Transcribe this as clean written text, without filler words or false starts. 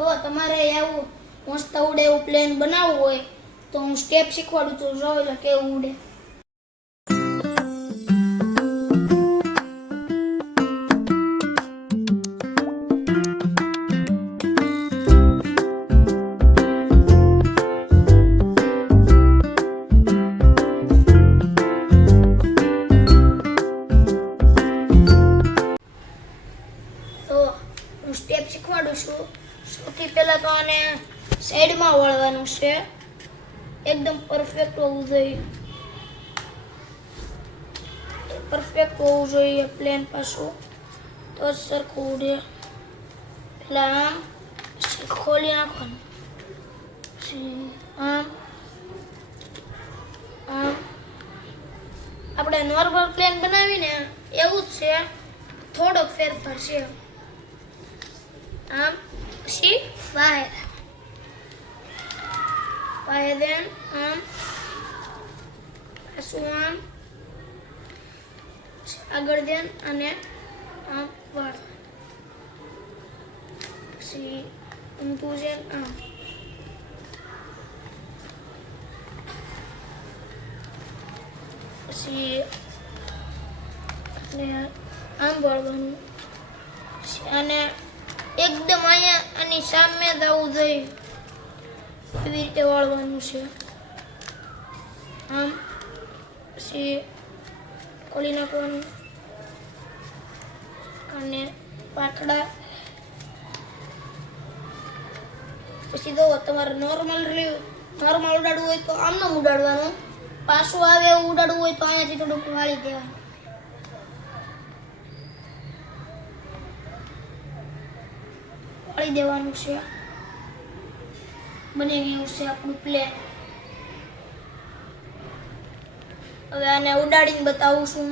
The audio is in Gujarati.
તો તમારે આવું મસ્ત ઉડે એવું પ્લેન બનાવવું હોય તો હું સ્ટેપ શીખવાડું છું, જો એટલે કેવું ઉડે. હું સ્ટેપ શીખવાડું છું. સૌથી પહેલા તો આને સાઈડમાં વળવાનું છે, એકદમ પરફેક્ટ હોવું જોઈએ, પરફેક્ટ હોવું જોઈએ પ્લેન પાછું, તો જ સરખું ઉડે. પહેલા આમ પછી ખોલી નાખવાનું, પછી આમ આમ. આપણે નોર્મલ પ્લેન બનાવીને એવું જ છે, થોડોક ફેરફાર છે. આમ પછી વાહે દેન આમ પાછું આમ આગળ દેન અને આમ વાળ, પછી ઊંધું છે આમ, પછી આમ વાળવાનું, અને એકદમ અહીંયા આની સામે જ આવવું જોઈએ, એવી રીતે વાળવાનું છે. આમ પછી ખોલી નાખવાનું અને પાટડા. પછી જો તમારે નોર્મલ ઉડાડવું હોય તો આમનું ઉડાડવાનું, પાછું આવે એવું ઉડાડવું હોય તો અહીંયાથી થોડુંક વાળી દેવાનું. દેવાનું છે. બની ગયું છે આપણું પ્લેન. હવે આને ઉડાડીને બતાવું છું.